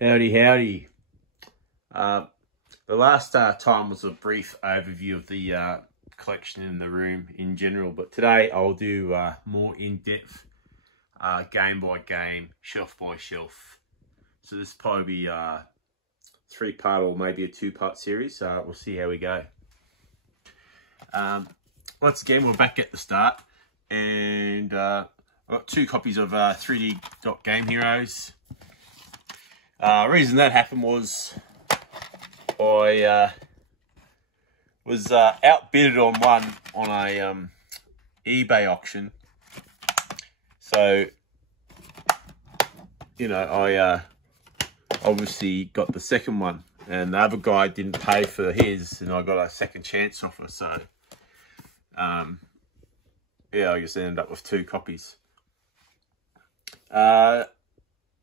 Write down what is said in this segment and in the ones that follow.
Howdy, howdy. The last time was a brief overview of the collection in the room in general, but today I'll do more in-depth game by game, shelf by shelf. So this will probably be a 3-part or maybe a 2-part series. We'll see how we go. Once again, we're back at the start, and I've got 2 copies of 3D Game Heroes. Reason that happened was I was outbidded on one on a eBay auction. So, you know, I obviously got the second one, and the other guy didn't pay for his, and I got a second chance offer. So, yeah, I just ended up with 2 copies.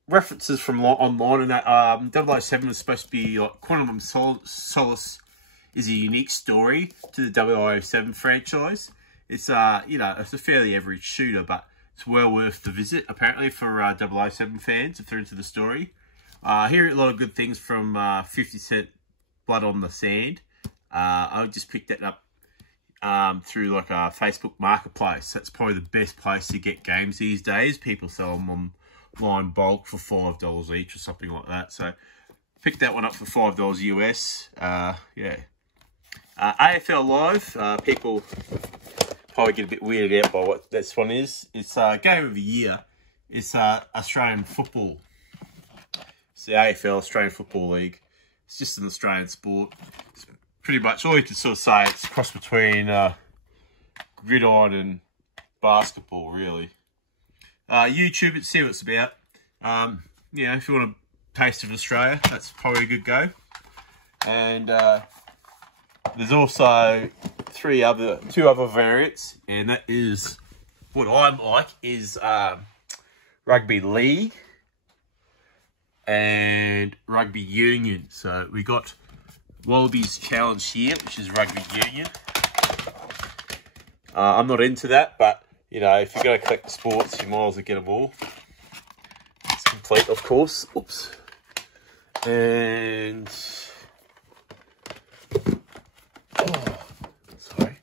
References from online and that 007 is supposed to be like Quantum Solace is a unique story to the 007 franchise. It's you know, it's a fairly average shooter, but it's well worth the visit apparently for 007 fans if they're into the story. I hear a lot of good things from 50 Cent Blood on the Sand. I just picked that up through like a Facebook marketplace. That's probably the best place to get games these days. People sell them on line bulk for $5 each or something like that. So picked that one up for $5 US. Yeah. AFL Live, people probably get a bit weirded out by what this one is. It's game of the year. It's Australian football. It's the AFL, Australian Football League. It's just an Australian sport. It's pretty much all you can sort of say. It's a cross between gridiron and basketball, really. YouTube it, see what it's about. You know, if you want a taste of Australia, that's probably a good go. And there's also 2 other variants, and that is what I like is rugby league and rugby union. So we got Wallabies Challenge here, which is rugby union. I'm not into that, but you know, if you're going to collect the sports, you might as well get them all. It's complete, of course. Oops. And sorry.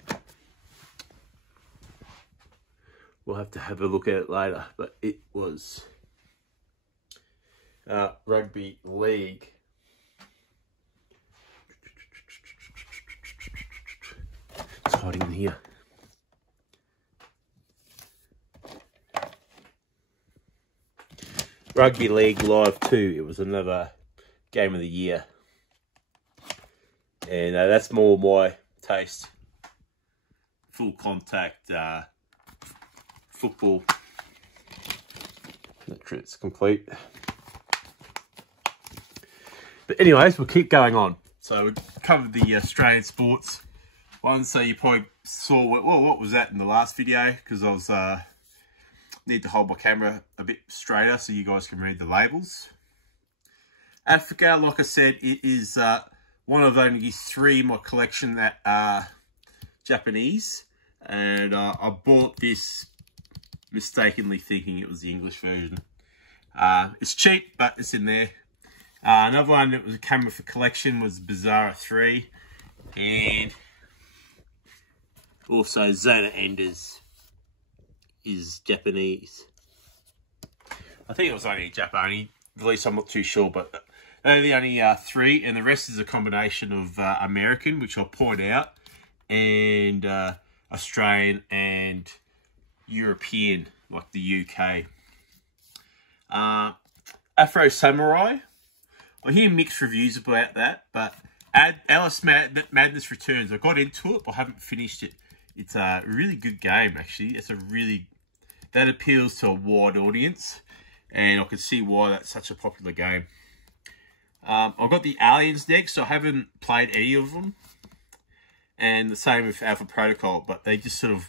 We'll have to have a look at it later, but it was rugby league. It's hiding in here. Rugby League Live 2, it was another game of the year. And that's more my taste. Full contact football. It's complete. But anyways, we'll keep going on. So we covered the Australian sports one. So you probably saw, well, what was that in the last video? Because I was... need to hold my camera a bit straighter so you guys can read the labels. Africa, like I said, it is one of only 3 in my collection that are Japanese. And I bought this mistakenly thinking it was the English version. It's cheap, but it's in there. Another one that was a camera for collection was Bizarre 3. And also Zona Enders is Japanese. I think it was only Japanese, at least I'm not too sure, but they're the only 3, and the rest is a combination of American, which I'll point out, and Australian and European, like the UK. Afro Samurai, I hear mixed reviews about that, but Alice Madness Returns, I got into it, but I haven't finished it. It's a really good game, actually. It's a really... that appeals to a wide audience, and I can see why that's such a popular game. I've got the Aliens next, so I haven't played any of them. And the same with Alpha Protocol, but they just sort of...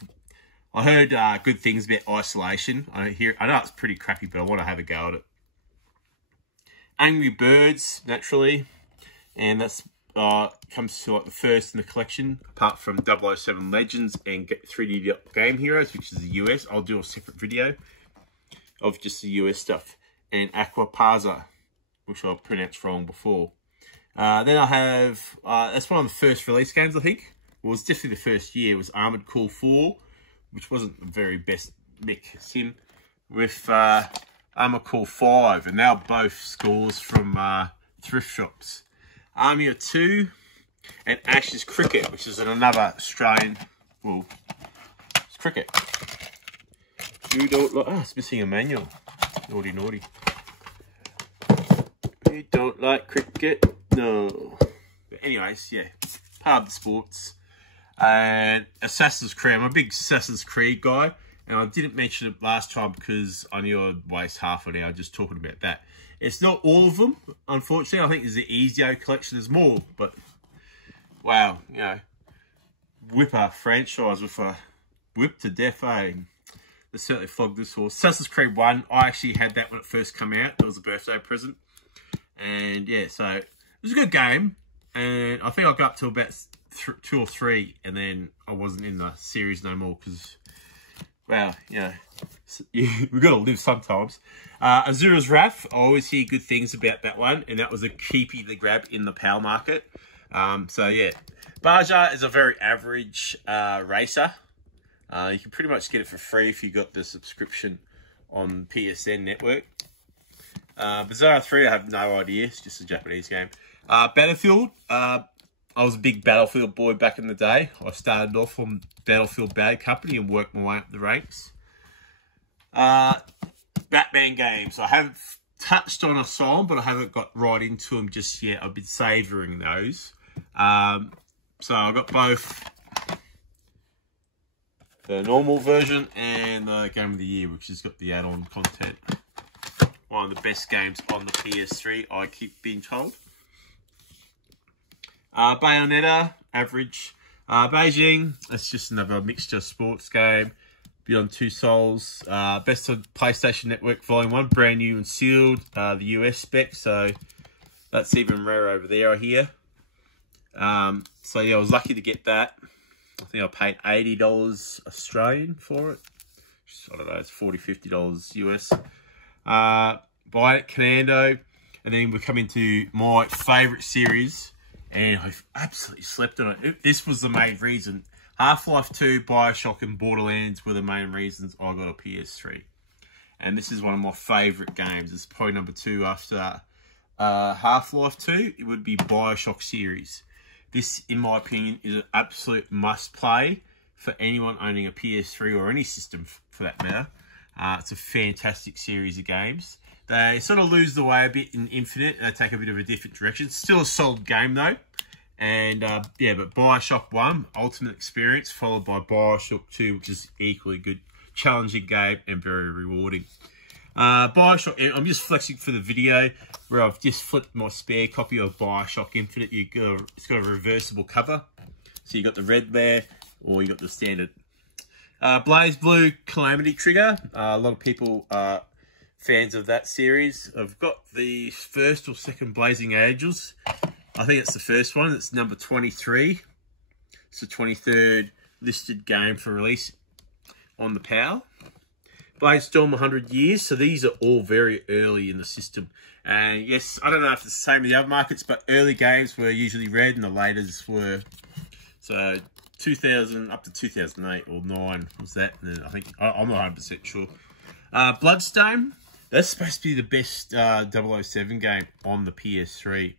I heard good things about Isolation. I know it's pretty crappy, but I want to have a go at it. Angry Birds, naturally. And that's comes to like the first in the collection, apart from 007 Legends and 3D Game Heroes, which is the US. I'll do a separate video of just the US stuff. And Aquapaza, which I pronounced wrong before. Then I have, that's one of the first release games, I think. Well, it was definitely the first year. It was Armored Core 4, which wasn't the very best mech sim, with Armored Core 5, and now both scores from thrift shops. Army of 2 and Ashes Cricket, which is another Australian, well, it's cricket. You don't like, it's missing a manual. Naughty, naughty. You don't like cricket? No. But anyways, yeah, part of the sports. And Assassin's Creed. I'm a big Assassin's Creed guy. And I didn't mention it last time because I knew I'd waste half an hour just talking about that. It's not all of them, unfortunately. I think there's the Ezio collection. There's more, but wow, you know, Whipper franchise with a whip to death, eh? They certainly flogged this horse. Assassin's Creed 1, I actually had that when it first came out. It was a birthday present. And yeah, so it was a good game. And I think I got up to about 2 or 3, and then I wasn't in the series no more because, well, you know, we've got to live sometimes. Azura's Wrath, I always hear good things about that one, and that was a keepy to grab in the PAL market. So yeah, Baja is a very average racer. You can pretty much get it for free if you got the subscription on PSN network. Bizarre 3, I have no idea. It's just a Japanese game. Battlefield. I was a big Battlefield boy back in the day. I started off on Battlefield Bad Company and worked my way up the ranks. Batman games. I haven't touched on Asylum, but I haven't got right into them just yet. I've been savouring those. So I got both the normal version and the Game of the Year, which has got the add-on content. One of the best games on the PS3, I keep being told. Bayonetta, average. Beijing, it's just another mixture sports game. Beyond Two Souls. Best of PlayStation Network Volume 1, brand new and sealed. The US spec, so that's even rare over there, I hear. So yeah, I was lucky to get that. I think I paid $80 Australian for it. I don't know, it's $40, $50 US. Buy it, Commando. And then we come into my favourite series. And I've absolutely slept on it. This was the main reason. Half-Life 2, Bioshock, and Borderlands were the main reasons I got a PS3. And this is one of my favourite games. It's probably number 2 after Half-Life 2. It would be Bioshock series. This, in my opinion, is an absolute must-play for anyone owning a PS3 or any system for that matter. It's a fantastic series of games. They sort of lose the way a bit in Infinite, and they take a bit of a different direction. It's still a solid game, though. And, yeah, but Bioshock 1, Ultimate Experience, followed by Bioshock 2, which is equally good. Challenging game and very rewarding. Bioshock, I'm just flexing for the video, where I've just flipped my spare copy of Bioshock Infinite. It's got a reversible cover. So you got the red there, or you got the standard. Blaze Blue, Calamity Trigger. A lot of people are fans of that series. I've got the first or second Blazing Angels. I think it's the first one. It's number 23. It's the 23rd listed game for release on the PAL. Blade Storm 100 Years. So these are all very early in the system. And yes, I don't know if it's the same in the other markets, but early games were usually red and the laters were... So 2000 up to 2008 or 9 was that. And then I think, I'm not 100% sure. Bloodstone. That's supposed to be the best 007 game on the PS3.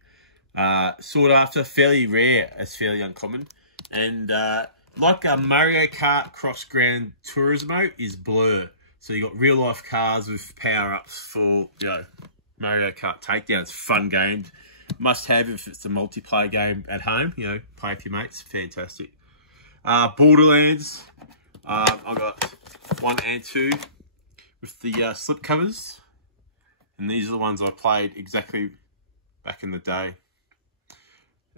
Sought after, fairly rare as fairly uncommon. And like Mario Kart Cross Gran Turismo is Blur. So you got real life cars with power-ups for, you know, Mario Kart Takedowns. Fun game. Must have if it's a multiplayer game at home. You know, play with your mates. Fantastic. Borderlands. I got 1 and 2 with the slip covers. And these are the ones I played exactly back in the day.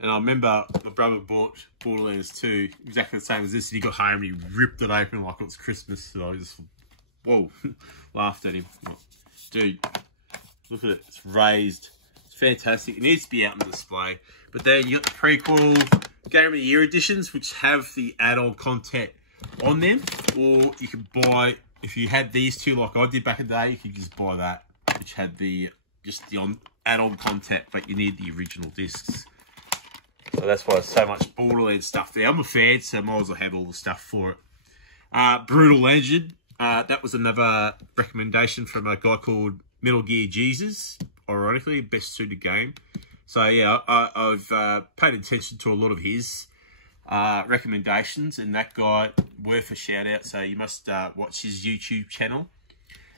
And I remember my brother bought Borderlands 2, exactly the same as this. And he got home and he ripped it open like it was Christmas. So I just, whoa, laughed at him. Dude, look at it. It's raised. It's fantastic. It needs to be out on display. But then you got the prequel Game of the Year editions, which have the add-on content on them. Or you can buy, if you had these two like I did back in the day, you could just buy that, which had the just the add-on content, but you need the original discs. So that's why there's so much Borderlands stuff there. I'm a fan, so I might as well have all the stuff for it. Brutal Legend. That was another recommendation from a guy called Metal Gear Jesus. Ironically, best suited game. So yeah, I've paid attention to a lot of his recommendations, and that guy, worth a shout out. So you must watch his YouTube channel.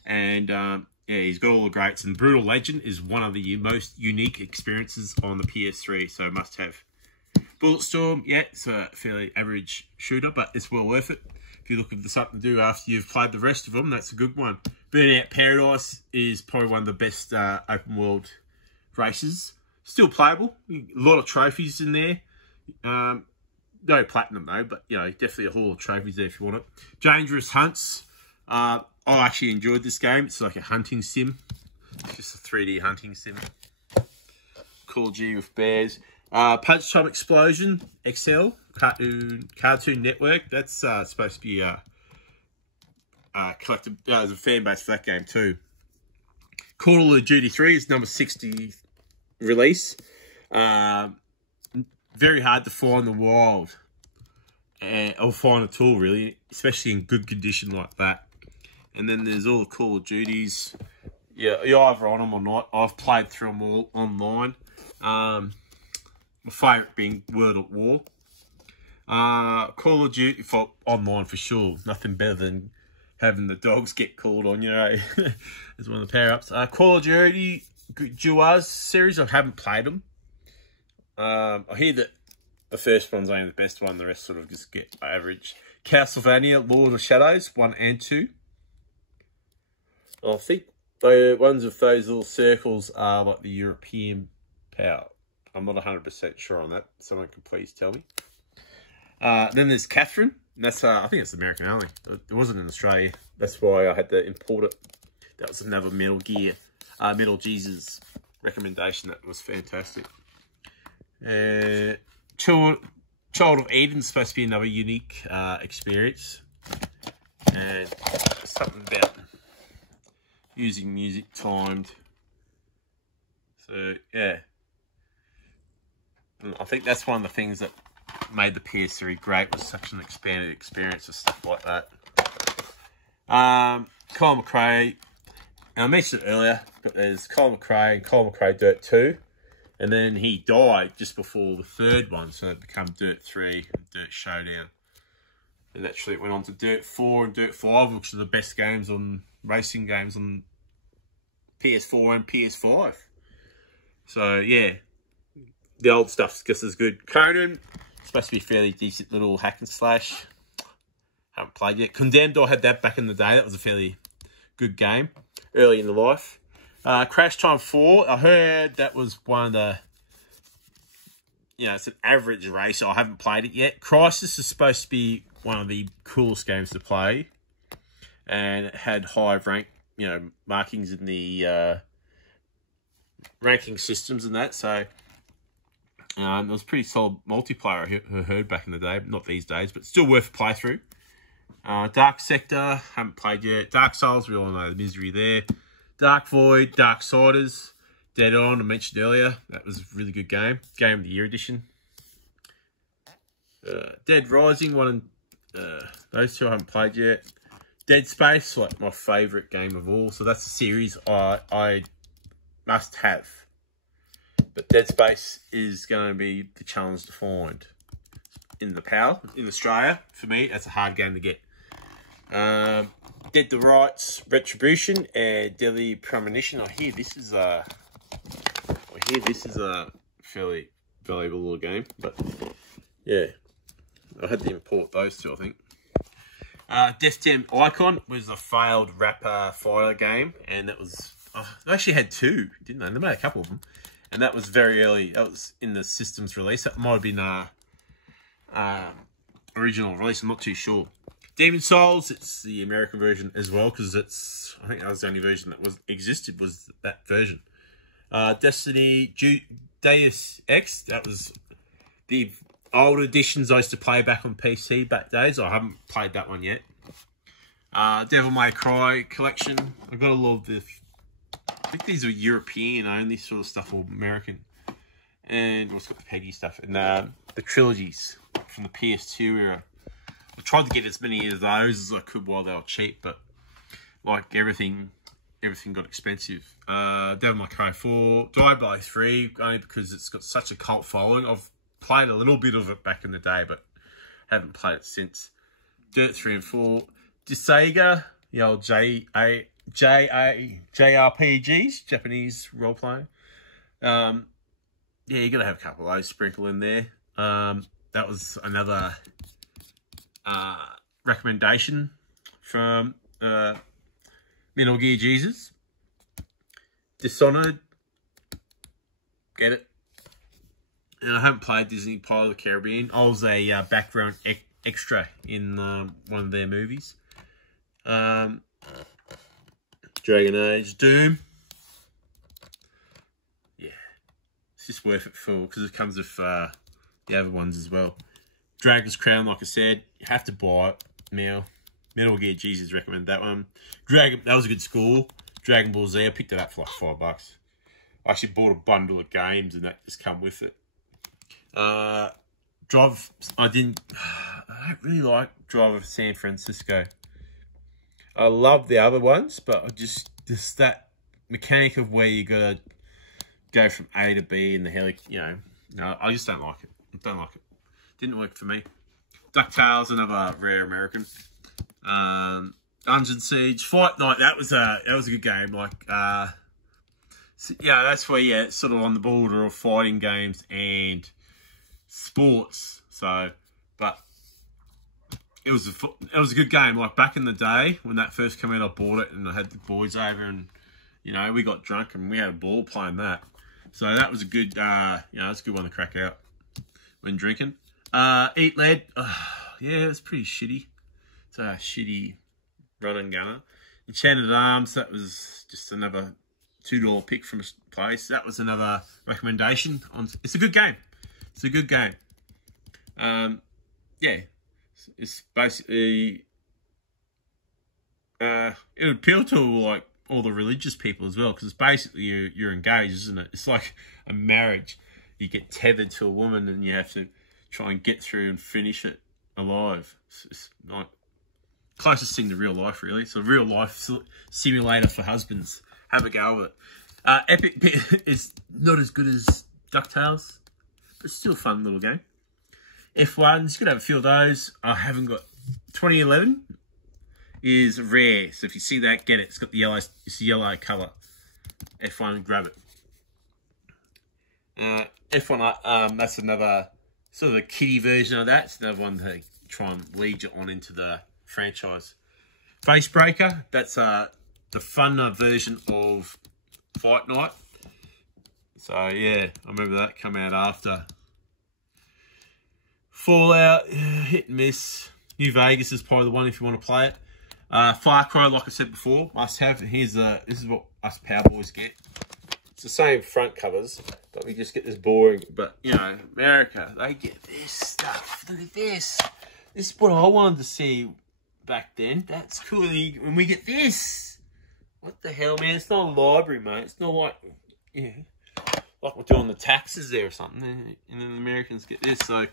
And yeah, he's got all the greats. And Brutal Legend is one of the most unique experiences on the PS3, so must have. Bulletstorm, yeah, it's a fairly average shooter, but it's well worth it. If you're looking for something to do after you've played the rest of them, that's a good one. Burnout Paradise is probably one of the best open world races. Still playable. A lot of trophies in there. No platinum though, but you know, definitely a haul of trophies there if you want it. Dangerous Hunts. I actually enjoyed this game. It's like a hunting sim. It's just a 3D hunting sim. Call of Duty with bears. Punch Time Explosion XL Cartoon Network. That's supposed to be collected. There's a fan base for that game too. Call of Duty 3 is number 60 release. Very hard to find in the wild, or find at all really, especially in good condition like that. And then there's all the Call of Duties. Yeah, you're either on them or not. I've played through them all online. My favourite being World at War. Call of Duty for online for sure. Nothing better than having the dogs get called on, you know. It's one of the power-ups. Call of Duty Duas series, I haven't played them. I hear that the first one's only the best one. The rest sort of just get average. Castlevania Lord of Shadows 1 and 2. I think the ones with those little circles are like the European power. I'm not 100% sure on that. Someone can please tell me. Then there's Catherine. That's I think it's American only. It wasn't in Australia. That's why I had to import it. That was another Metal Gear, Metal Jesus recommendation. That was fantastic. Child of Eden's supposed to be another unique experience. And something about using music timed. So yeah, I think that's one of the things that made the PS3 great, was such an expanded experience of stuff like that. Colin McRae, and I mentioned it earlier, but there's Colin McRae and Colin McRae Dirt 2, and then he died just before the third one, so it became Dirt 3 and Dirt Showdown. And actually it went on to Dirt 4 and Dirt 5, which are the best games on racing games on PS4 and PS5. So yeah, the old stuff's just as good. Conan, supposed to be a fairly decent little hack and slash. Haven't played yet. Condemned, I had that back in the day. That was a fairly good game early in the life. Crash Time 4, I heard that was one of the, you know, it's an average race. I haven't played it yet. Crisis is supposed to be one of the coolest games to play, and it had high rank, you know, markings in the ranking systems and that. So it was pretty solid multiplayer, I heard back in the day, not these days, but still worth a playthrough. Dark Sector, haven't played yet. Dark Souls, we all know the misery there. Dark Void, Darksiders, Dead On, I mentioned earlier. That was a really good game. Game of the Year edition. Dead Rising, those two I haven't played yet. Dead Space, like my favourite game of all. So that's a series I must have. But Dead Space is going to be the challenge to find in the PAL in Australia. For me, that's a hard game to get. Dead to Rights, Retribution, and Deadly Premonition. I hear this is a fairly valuable little game. But yeah, I had to import those two, I think. Death Jam Icon was a failed rapper fire game, and that was they actually had two, didn't they? They made a couple of them. And that was very early. That was in the systems release. That might have been original release. I'm not too sure. Demon Souls, it's the American version as well, because it's, I think that was the only version that existed was that version. Destiny Deus Ex, that was the old editions I used to play back on PC back days. I haven't played that one yet. Devil May Cry collection. I've got a lot of the think these are European only sort of stuff, or American. And what's got the Peggy stuff. And the trilogies from the PS2 era. I tried to get as many of those as I could while they were cheap, but like everything got expensive. Devil May Cry 4, Diablo 3, only because it's got such a cult following. I've played a little bit of it back in the day, but haven't played it since. Dirt 3 and 4, Sega, the old JRPGs, Japanese role playing. Yeah, you got to have a couple of those sprinkle in there. That was another recommendation from Metal Gear Jesus. Dishonored, get it. And I haven't played Disney Pirate of the Caribbean. I was a background extra in one of their movies. Dragon Age, Doom. Yeah, it's just worth it for because it comes with the other ones as well. Dragon's Crown, like I said, you have to buy it now. Metal Gear Jesus recommend that one. That was a good score. Dragon Ball Z, I picked it up for like $5. I actually bought a bundle of games and that just come with it. I don't really like Drive of San Francisco. I love the other ones, but I just that mechanic of where you gotta go from A to B in the heli, no, I just don't like it. I don't like it. Didn't work for me. DuckTales, another rare American. Dungeon Siege, Fight Night. That was a good game. Like, so, yeah, that's where you're sort of on the border of fighting games and sports. So, but it was a good game. Like back in the day when that first came out, I bought it and I had the boys over and we got drunk and we had a ball playing that. So that was a good, that's a good one to crack out when drinking. Eat Lead, yeah, it's pretty shitty. It's a shitty run and gunner. Enchanted Arms, that was just another $2 pick from a place. That was another recommendation. It's a good game. It's a good game. Yeah, it's basically it would appeal to like all the religious people as well because it's basically you're engaged, isn't it? It's like a marriage. You get tethered to a woman and you have to try and get through and finish it alive. It's like closest thing to real life, really. It's a real life simulator for husbands. Have a go with it. Epic is not as good as DuckTales, but still a fun little game. F1's gonna have a few of those. I haven't got 2011 is rare, so if you see that, get it. It's got the yellow. It's the yellow color. F1, grab it. F1, that's another sort of a kiddie version of that. It's another one to try and lead you on into the franchise. Facebreaker, that's the funner version of Fight Night. So yeah, I remember that come out after. Fallout, hit and miss. New Vegas is probably the one if you want to play it. Far Cry, like I said before, must have. This is what us Power Boys get. It's the same front covers, but we just get this boring. But America, they get this stuff. Look at this. This is what I wanted to see back then. That's cool. When we get this, what the hell, man? It's not a library, mate. It's not like like we're doing the taxes there or something. And then the Americans get this. So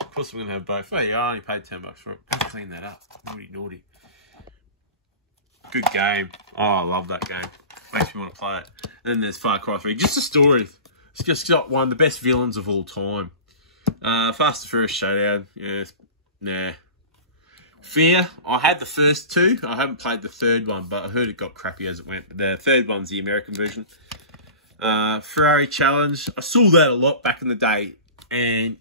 of course we're gonna have both. Oh yeah, I only paid $10 for it. I'll clean that up. Naughty, naughty. Good game. Oh, I love that game. Makes me want to play it. And then there's Far Cry 3. Just a story. It's just got one of the best villains of all time. Fast and Furious Showdown. Yes. Nah. Fear. I had the first two. I haven't played the third one, but I heard it got crappy as it went. But the third one's the American version. Ferrari Challenge. I saw that a lot back in the day. And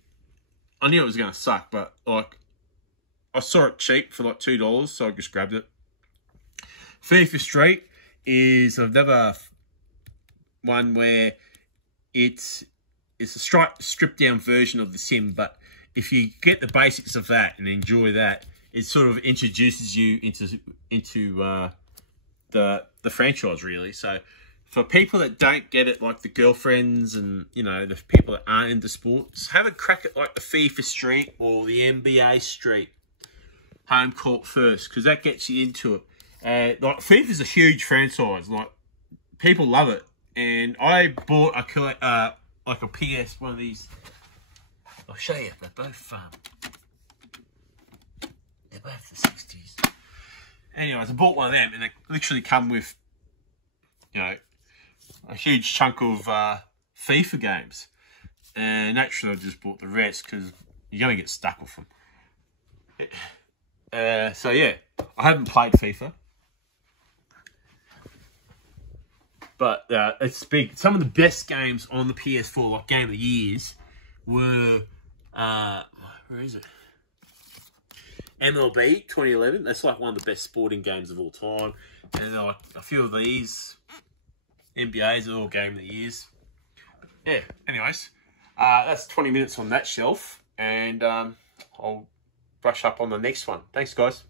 I knew it was going to suck, but like I saw it cheap for like $2, so I just grabbed it. FIFA Street is another one where it's a stripped down version of The Sim, but if you get the basics of that and enjoy that, it sort of introduces you into the franchise, really. So for people that don't get it, like the girlfriends and the people that aren't into sports, have a crack at like the FIFA Street or the NBA Street home court first, because that gets you into it. Like FIFA's a huge franchise. Like people love it. And I bought like a PS, one of these. I'll show you. They're both the 60s. Anyways, I bought one of them, and they literally come with, you know, a huge chunk of FIFA games. And naturally, I just bought the rest because you're gonna get stuck with them. So yeah, I haven't played FIFA. But it's big. Some of the best games on the PS4, like Game of the Years, were... where is it? MLB 2011. That's like one of the best sporting games of all time. And like a few of these NBAs are all Game of the Years. Yeah, anyways. That's 20 minutes on that shelf. And I'll brush up on the next one. Thanks, guys.